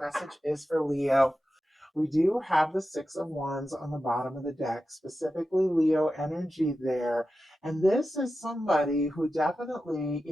message is for Leo. We do have the Six of Wands on the bottom of the deck, specifically Leo energy there. And this is somebody who definitely,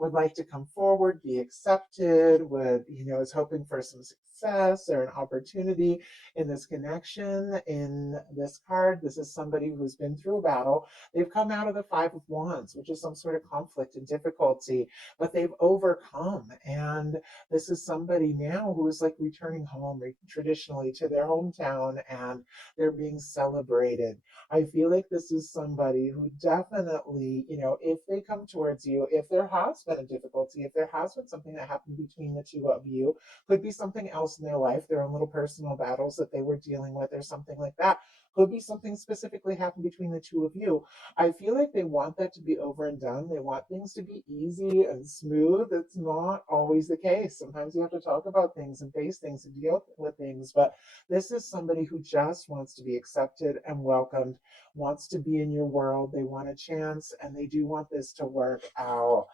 would like to come forward, be accepted, is hoping for some success or an opportunity in this connection. In this card, this is somebody who's been through a battle. They've come out of the Five of Wands, which is some sort of conflict and difficulty, but they've overcome. And this is somebody now who is like returning home traditionally to their hometown, and they're being celebrated. I feel like this is somebody who definitely, if they come towards you, if there has been a difficulty, if there has been something that happened between the two of you, could be something else in their life, their own little personal battles that they were dealing with, or something like that. Could be something specifically happened between the two of you. I feel like they want that to be over and done. They want things to be easy and smooth. It's not always the case. Sometimes you have to talk about things and face things and deal with things. But this is somebody who just wants to be accepted and welcomed, wants to be in your world. They want a chance, and they do want this to work out.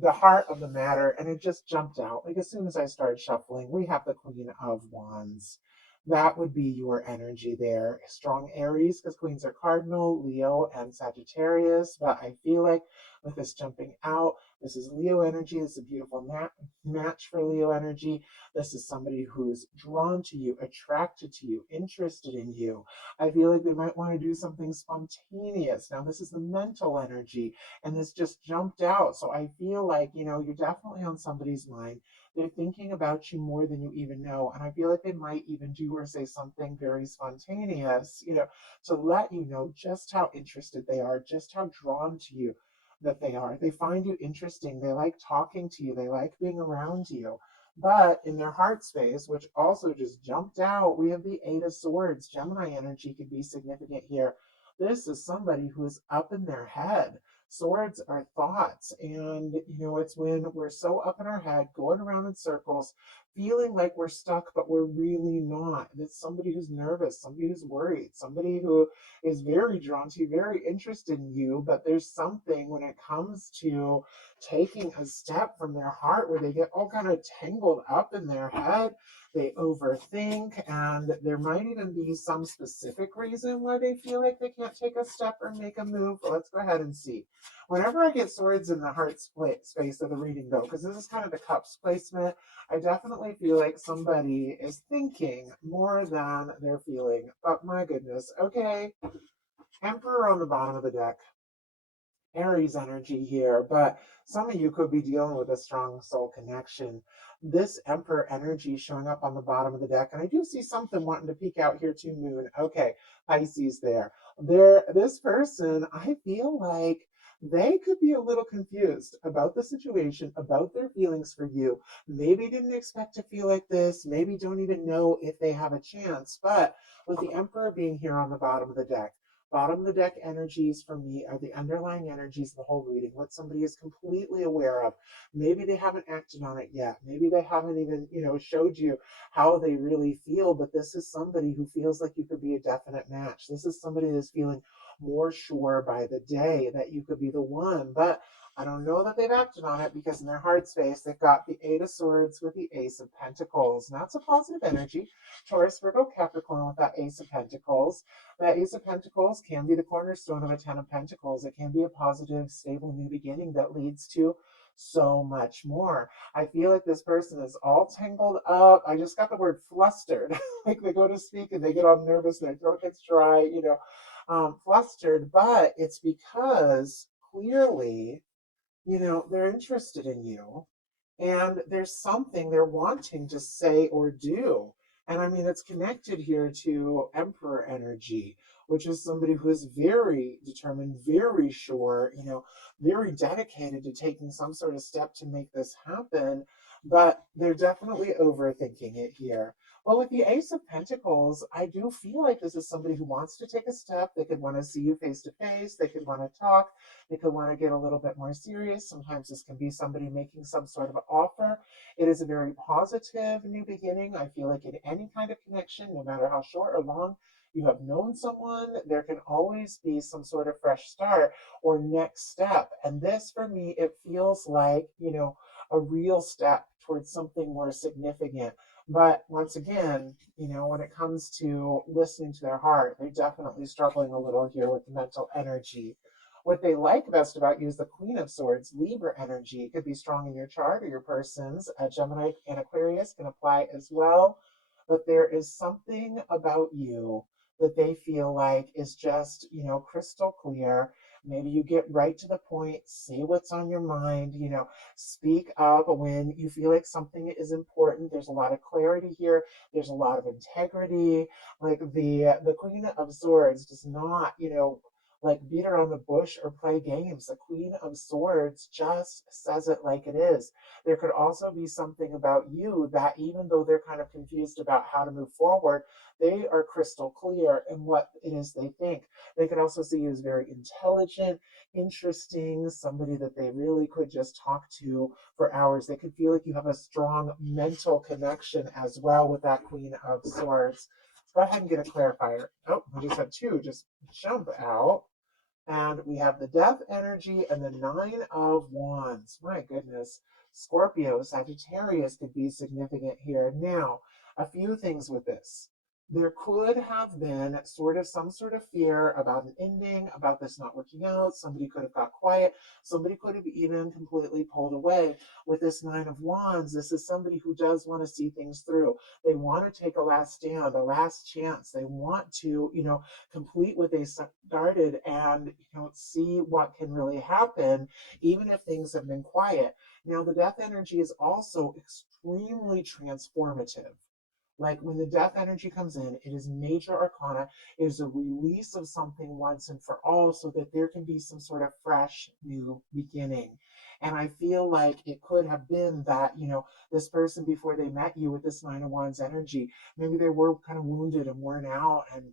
The heart of the matter, and it just jumped out. Like as soon as I started shuffling, we have the Queen of Wands. That would be your energy there. Strong Aries, because queens are cardinal, Leo, and Sagittarius. But I feel like with this jumping out, this is Leo energy. This is a beautiful match for Leo energy. This is somebody who's drawn to you, attracted to you, interested in you. I feel like they might want to do something spontaneous. Now, this is the mental energy, and this just jumped out. So I feel like, you're definitely on somebody's mind. They're thinking about you more than you even know. And I feel like they might even do or say something very spontaneous, to let you know just how interested they are, just how drawn to you that they are. They find you interesting. They like talking to you. They like being around you. But in their heart space, which also just jumped out, we have the Eight of Swords. Gemini energy could be significant here. This is somebody who is up in their head. Swords are thoughts. And, it's when we're so up in our head, going around in circles, feeling like we're stuck, but we're really not. It's somebody who's nervous, somebody who's worried, somebody who is very drawn to you, very interested in you. But there's something when it comes to taking a step from their heart where they get all kind of tangled up in their head. They overthink, and there might even be some specific reason why they feel like they can't take a step or make a move. But let's go ahead and see. Whenever I get swords in the heart space of the reading, though, because this is kind of the cups placement, I definitely feel like somebody is thinking more than they're feeling. But my goodness, okay. Emperor on the bottom of the deck. Aries energy here, but some of you could be dealing with a strong soul connection. This Emperor energy showing up on the bottom of the deck, and I do see something wanting to peek out here too, Moon. Okay, Pisces there. This person, I feel like they could be a little confused about the situation, about their feelings for you. Maybe didn't expect to feel like this, maybe don't even know if they have a chance, but with the Emperor being here on the bottom of the deck, bottom of the deck energies for me are the underlying energies of the whole reading, what somebody is completely aware of. Maybe they haven't acted on it yet. Maybe they haven't even, showed you how they really feel, but this is somebody who feels like you could be a definite match. This is somebody that's feeling more sure by the day that you could be the one. But I don't know that they've acted on it because in their heart space, they've got the Eight of Swords with the Ace of Pentacles. And that's a positive energy. Taurus, Virgo, Capricorn with that Ace of Pentacles. That Ace of Pentacles can be the cornerstone of a Ten of Pentacles. It can be a positive, stable new beginning that leads to so much more. I feel like this person is all tangled up. I just got the word flustered. Like they go to speak and they get all nervous and their throat gets dry, flustered. But it's because clearly, they're interested in you, and there's something they're wanting to say or do. And I mean, it's connected here to Emperor energy, which is somebody who is very determined, very sure, very dedicated to taking some sort of step to make this happen. But they're definitely overthinking it here. Well, with the Ace of Pentacles, I do feel like this is somebody who wants to take a step. They could want to see you face to face. They could want to talk. They could want to get a little bit more serious. Sometimes this can be somebody making some sort of offer. It is a very positive new beginning. I feel like in any kind of connection, no matter how short or long you have known someone, there can always be some sort of fresh start or next step. And this, for me, it feels like, a real step towards something more significant. But once again, when it comes to listening to their heart, they're definitely struggling a little here with the mental energy. What they like best about you is the Queen of Swords, Libra energy. It could be strong in your chart or your person's. Gemini and Aquarius can apply as well. But there is something about you that they feel like is just, crystal clear. Maybe you get right to the point, say what's on your mind, speak up when you feel like something is important. There's a lot of clarity here. There's a lot of integrity. Like the Queen of Swords does not, like beat around the bush or play games. The Queen of Swords just says it like it is. There could also be something about you that even though they're kind of confused about how to move forward, they are crystal clear in what it is they think. They could also see you as very intelligent, interesting, somebody that they really could just talk to for hours. They could feel like you have a strong mental connection as well with that Queen of Swords. Let's go ahead and get a clarifier. Oh, we just had two just jump out. And we have the death energy and the Nine of Wands. My goodness. Scorpio, Sagittarius could be significant here. Now, a few things with this. There could have been some sort of fear about an ending, about this not working out. Somebody could have got quiet. Somebody could have even completely pulled away. With this Nine of Wands, this is somebody who does want to see things through. They want to take a last stand, a last chance. They want to, complete what they started and see what can really happen even if things have been quiet. Now the death energy is also extremely transformative. Like when the death energy comes in, it is major arcana. It is a release of something once and for all so that there can be some sort of fresh new beginning. And I feel like it could have been that, this person before they met you with this Nine of Wands energy, maybe they were kind of wounded and worn out and,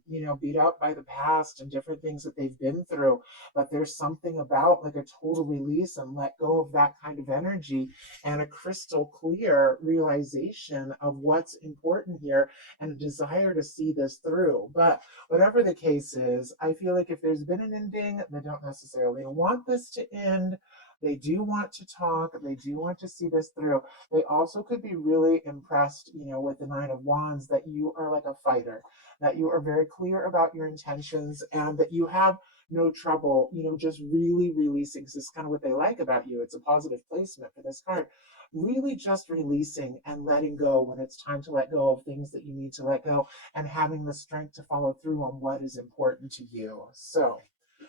beat up by the past and different things that they've been through. But there's something about like a total release and let go of that kind of energy and a crystal clear realization of what's important here and a desire to see this through. But whatever the case is, I feel like if there's been an ending, they don't necessarily want this to end. They do want to talk. They do want to see this through. They also could be really impressed, with the Nine of Wands that you are like a fighter, that you are very clear about your intentions, and that you have no trouble, just really releasing. This is kind of what they like about you. It's a positive placement for this card. Really just releasing and letting go when it's time to let go of things that you need to let go and having the strength to follow through on what is important to you. So,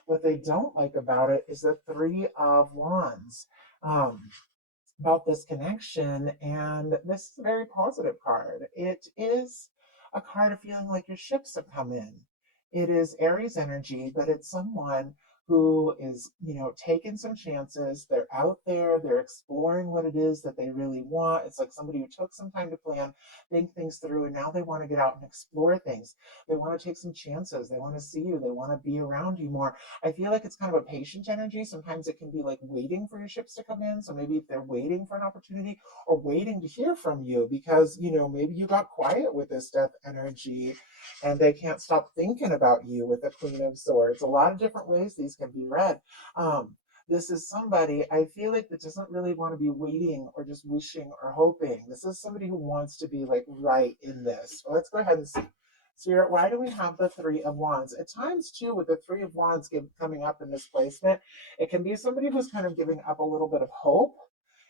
what they don't like about it is the Three of Wands. About this connection, and this is a very positive card. It is a card of feeling like your ships have come in. It is Aries energy, but it's someone who is, taking some chances. They're out there, they're exploring what it is that they really want. It's like somebody who took some time to plan, think things through, and now they want to get out and explore things. They want to take some chances. They want to see you, they want to be around you more. I feel like it's kind of a patient energy. Sometimes it can be like waiting for your ships to come in. So maybe if they're waiting for an opportunity or waiting to hear from you because, maybe you got quiet with this death energy and they can't stop thinking about you with the Queen of Swords. A lot of different ways these can be read. This is somebody I feel like that doesn't really want to be waiting or just wishing or hoping. This is somebody who wants to be like right in this. Well, let's go ahead and see. Spirit, why do we have the Three of Wands? At times, too, with the Three of Wands coming up in this placement, it can be somebody who's kind of giving up a little bit of hope.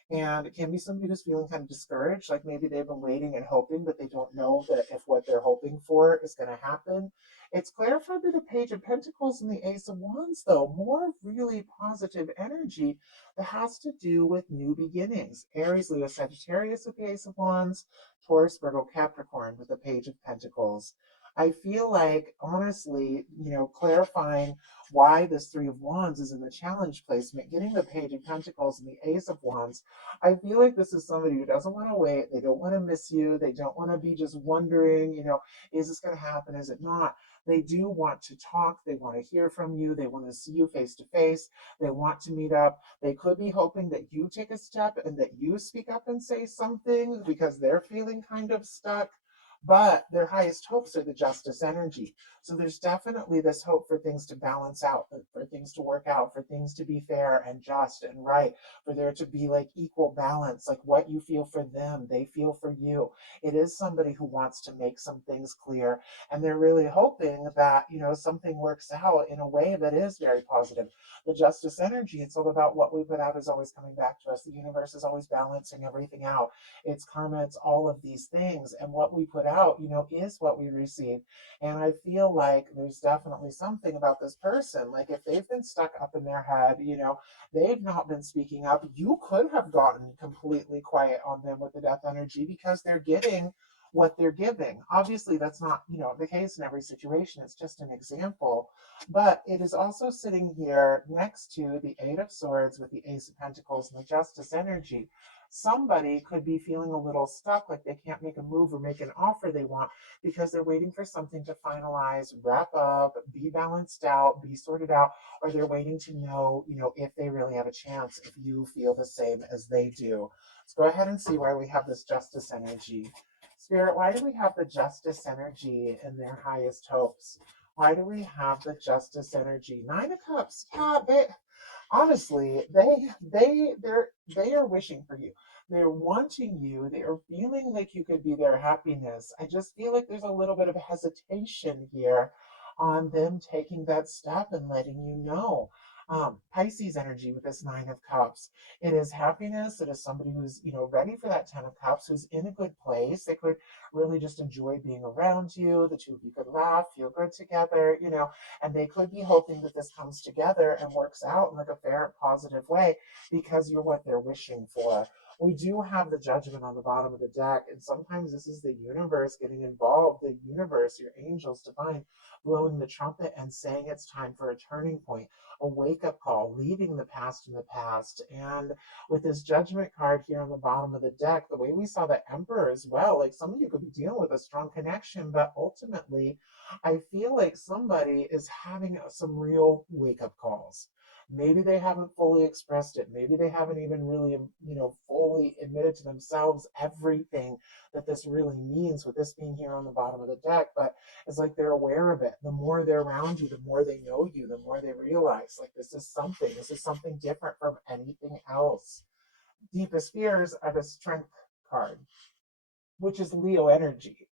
And it can be somebody who's feeling kind of discouraged, like maybe they've been waiting and hoping, but they don't know that if what they're hoping for is going to happen. It's clarified by the Page of Pentacles and the Ace of Wands, though. More really positive energy that has to do with new beginnings. Aries, Leo, Sagittarius with the Ace of Wands, Taurus, Virgo, Capricorn with the Page of Pentacles. I feel like, honestly, clarifying why this Three of Wands is in the challenge placement, getting the Page of Pentacles and the Ace of Wands. I feel like this is somebody who doesn't want to wait. They don't want to miss you. They don't want to be just wondering, is this going to happen? Is it not? They do want to talk. They want to hear from you. They want to see you face to face. They want to meet up. They could be hoping that you take a step and that you speak up and say something because they're feeling kind of stuck. but their highest hopes are the justice energy. So there's definitely this hope for things to balance out, for things to work out, for things to be fair and just and right, for there to be like equal balance, like what you feel for them, they feel for you. It is somebody who wants to make some things clear, and they're really hoping that, something works out in a way that is very positive. The justice energy, it's all about what we put out is always coming back to us. The universe is always balancing everything out. It's karma, it's all of these things. And what we put out, is what we receive. And I feel like there's definitely something about this person. Like if they've been stuck up in their head, they've not been speaking up. You could have gotten completely quiet on them with the death energy because they're getting what they're giving. Obviously, that's not, the case in every situation. It's just an example. But it is also sitting here next to the Eight of Swords with the Ace of Pentacles and the Justice energy. Somebody could be feeling a little stuck, like they can't make a move or make an offer they want because they're waiting for something to finalize, wrap up, be balanced out, be sorted out, or they're waiting to know, if they really have a chance, if you feel the same as they do. Let's go ahead and see why we have this Justice energy. Spirit, why do we have the Justice energy in their highest hopes? Why do we have the Justice energy? Nine of Cups. Yeah, honestly, they are wishing for you. They're wanting you. They are feeling like you could be their happiness. I just feel like there's a little bit of hesitation here on them taking that step and letting you know. Pisces energy with this Nine of Cups. It is happiness. It is somebody who's, ready for that Ten of Cups, who's in a good place. They could really just enjoy being around you. The two of you could laugh, feel good together, and they could be hoping that this comes together and works out in like a fair and positive way because you're what they're wishing for. We do have the Judgment on the bottom of the deck, and sometimes this is the universe getting involved, the universe, your angels, divine, blowing the trumpet and saying it's time for a turning point, a wake-up call, leaving the past in the past. And with this Judgment card here on the bottom of the deck, the way we saw the Emperor as well, like some of you could be dealing with a strong connection, but ultimately I feel like somebody is having some real wake up calls. Maybe they haven't fully expressed it. Maybe they haven't even really, fully admitted to themselves everything that this really means with this being here on the bottom of the deck. But it's like they're aware of it. The more they're around you, the more they know you, the more they realize like this is something different from anything else. Deepest fears are the Strength card, which is Leo energy.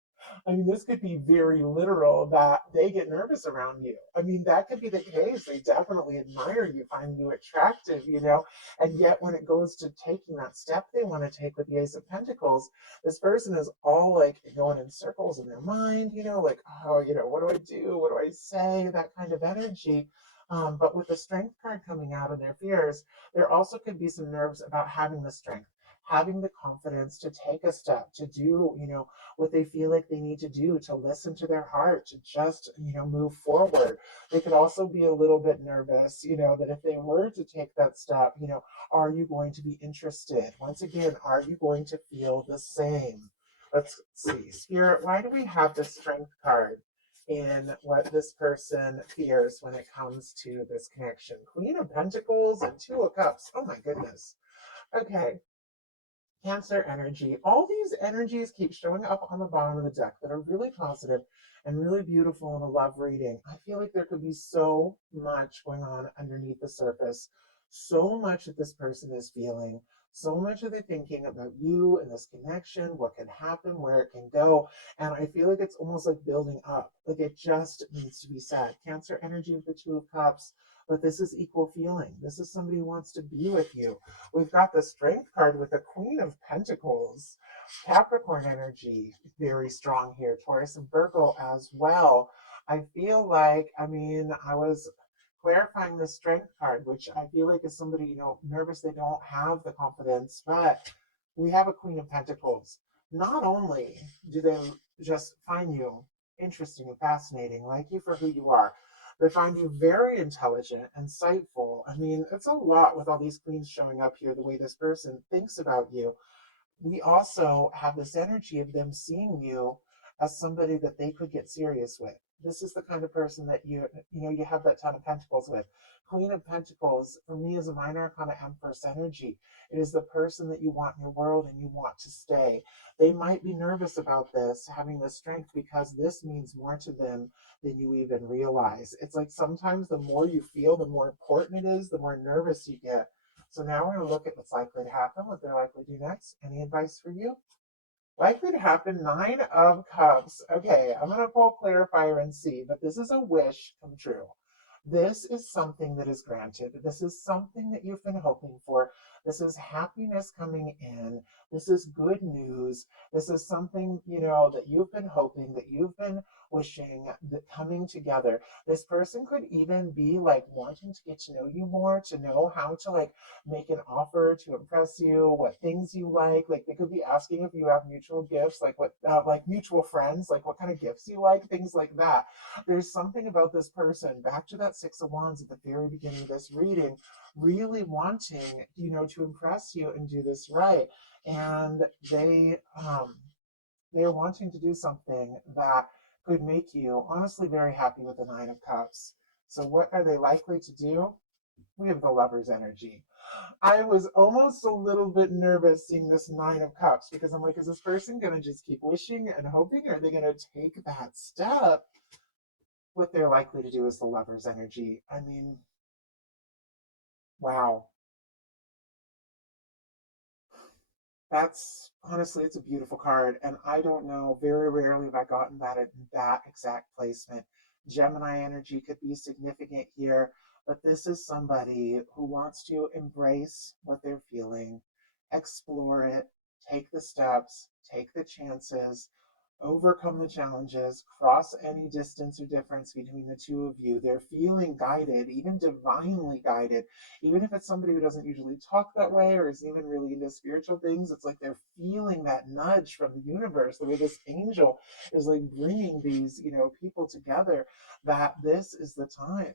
I mean, this could be very literal that they get nervous around you. I mean, that could be the case. They definitely admire you, find you attractive, and yet when it goes to taking that step they want to take with the Ace of Pentacles, this person is all like going in circles in their mind, like, oh, what do I do? What do I say? That kind of energy. But with the Strength card coming out of their fears, there also could be some nerves about having the strength, having the confidence to take a step, to do, what they feel like they need to do, to listen to their heart, to just, move forward. They could also be a little bit nervous, that if they were to take that step, are you going to be interested? Once again, are you going to feel the same? Let's see. Spirit, why do we have the Strength card in what this person fears when it comes to this connection? Queen of Pentacles and Two of Cups. Oh my goodness. Okay, Cancer energy. All these energies keep showing up on the bottom of the deck that are really positive and really beautiful in a love reading. I feel like there could be so much going on underneath the surface, so much that this person is feeling, so much that they're thinking about you and this connection, what can happen, where it can go. And I feel like it's almost like building up, like it just needs to be said. Cancer energy with the Two of Cups. But this is equal feeling. This is somebody who wants to be with you. We've got the Strength card with the Queen of Pentacles. Capricorn energy, very strong here. Taurus and Virgo as well. I feel like, I was clarifying the Strength card, which I feel like is somebody, nervous they don't have the confidence, but we have a Queen of Pentacles. Not only do they just find you interesting and fascinating, like you for who you are, they find you very intelligent, insightful. I mean, it's a lot with all these queens showing up here, the way this person thinks about you. We also have this energy of them seeing you as somebody that they could get serious with. this is the kind of person that you have that Ten of Pentacles with. Queen of Pentacles for me is a minor arcana Empress energy. It is the person that you want in your world and you want to stay. They might be nervous about this, having this strength, because this means more to them than you even realize. It's like sometimes the more you feel, the more important it is, the more nervous you get. So now we're going to look at what's likely to happen, what they're likely to do next. Any advice for you? Likely to happen, Nine of Cups. Okay, I'm going to pull clarifier and see, but this is a wish come true. This is something that is granted. This is something that you've been hoping for. This is happiness coming in. This is good news. This is something, that you've been hoping, that you've been wishing, that coming together. This person could even be like wanting to get to know you more, to know how to like make an offer to impress you, what things you like. Like they could be asking if you have mutual gifts, like what, like mutual friends, like what kind of gifts you like, things like that. There's something about this person, back to that Six of Wands at the very beginning of this reading, really wanting, to impress you and do this right. And they're wanting to do something that could make you honestly very happy with the Nine of Cups. So what are they likely to do? We have the Lover's energy. I was almost a little bit nervous seeing this Nine of Cups because I'm like, is this person going to just keep wishing and hoping? Or are they going to take that step? What they're likely to do is the Lover's energy. I mean, wow. That's honestly, it's a beautiful card. And I don't know, very rarely have I gotten that in that exact placement. Gemini energy could be significant here, but this is somebody who wants to embrace what they're feeling, explore it, take the steps, take the chances, overcome the challenges, cross any distance or difference between the two of you. They're feeling guided, even divinely guided, even if it's somebody who doesn't usually talk that way or is even really into spiritual things. It's like they're feeling that nudge from the universe, the way this angel is like bringing these, people together, that this is the time.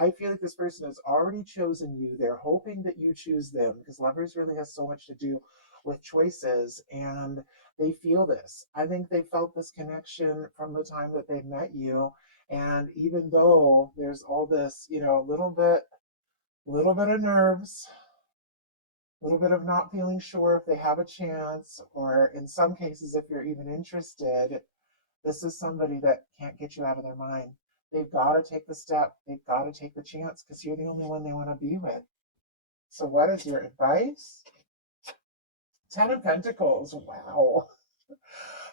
I feel like this person has already chosen you. They're hoping that you choose them because lovers really has so much to do with choices, and they feel this. I think they felt this connection from the time that they met you. And even though there's all this, little bit of nerves, a little bit of not feeling sure if they have a chance, or in some cases, if you're even interested, this is somebody that can't get you out of their mind. They've got to take the step. They've got to take the chance because you're the only one they want to be with. So, what is your advice? Ten of Pentacles. Wow.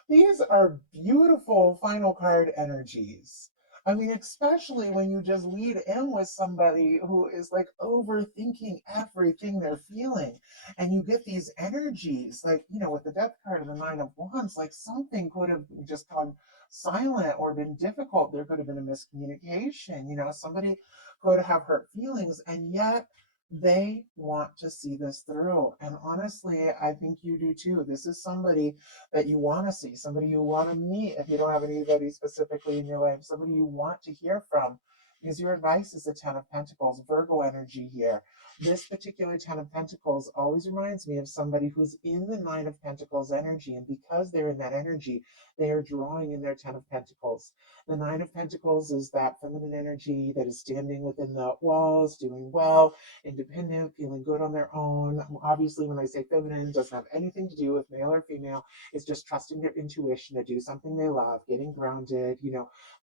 These are beautiful final card energies. I mean, especially when you just lead in with somebody who is like overthinking everything they're feeling. And you get these energies, like, with the Death card and the Nine of Wands, like something could have just gone silent or been difficult. There could have been a miscommunication. Somebody could have hurt feelings. And yet, they want to see this through. And honestly, I think you do too. This is somebody that you want to see, somebody you want to meet if you don't have anybody specifically in your life, somebody you want to hear from. Because your advice is the Ten of Pentacles, Virgo energy here. This particular Ten of Pentacles always reminds me of somebody who's in the Nine of Pentacles energy. And because they're in that energy, they are drawing in their Ten of Pentacles. The Nine of Pentacles is that feminine energy that is standing within the walls, doing well, independent, feeling good on their own. Obviously, when I say feminine, it doesn't have anything to do with male or female. It's just trusting their intuition to do something they love, getting grounded,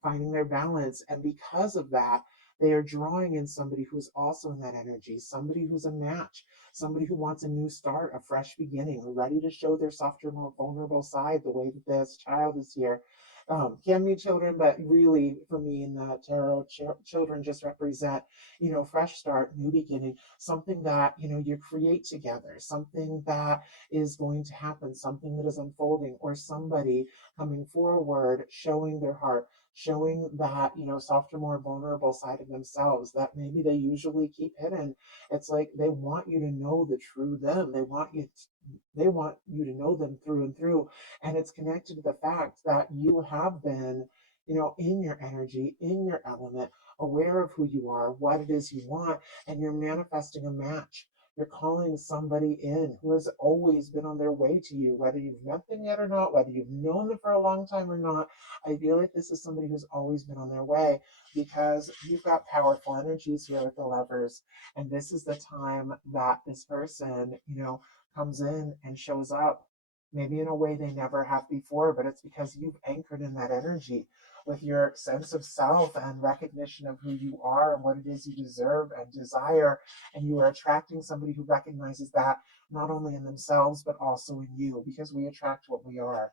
finding their balance. And because of that, they are drawing in somebody who's also in that energy, somebody who's a match, somebody who wants a new start, a fresh beginning, ready to show their softer, more vulnerable side, the way that this child is here. Can be children, but really for me in the tarot, children just represent, fresh start, new beginning, something that, you create together, something that is going to happen, something that is unfolding, or somebody coming forward, showing their heart, showing that, softer, more vulnerable side of themselves that maybe they usually keep hidden. It's like they want you to know the true them. They want you to know them through and through. And it's connected to the fact that you have been, in your energy, in your element, aware of who you are, what it is you want, and you're manifesting a match. You're calling somebody in who has always been on their way to you, whether you've met them yet or not, whether you've known them for a long time or not. I feel like this is somebody who's always been on their way because you've got powerful energies here with the lovers. And this is the time that this person, comes in and shows up, maybe in a way they never have before, but it's because you've anchored in that energy with your sense of self and recognition of who you are and what it is you deserve and desire. And you are attracting somebody who recognizes that not only in themselves, but also in you, because we attract what we are.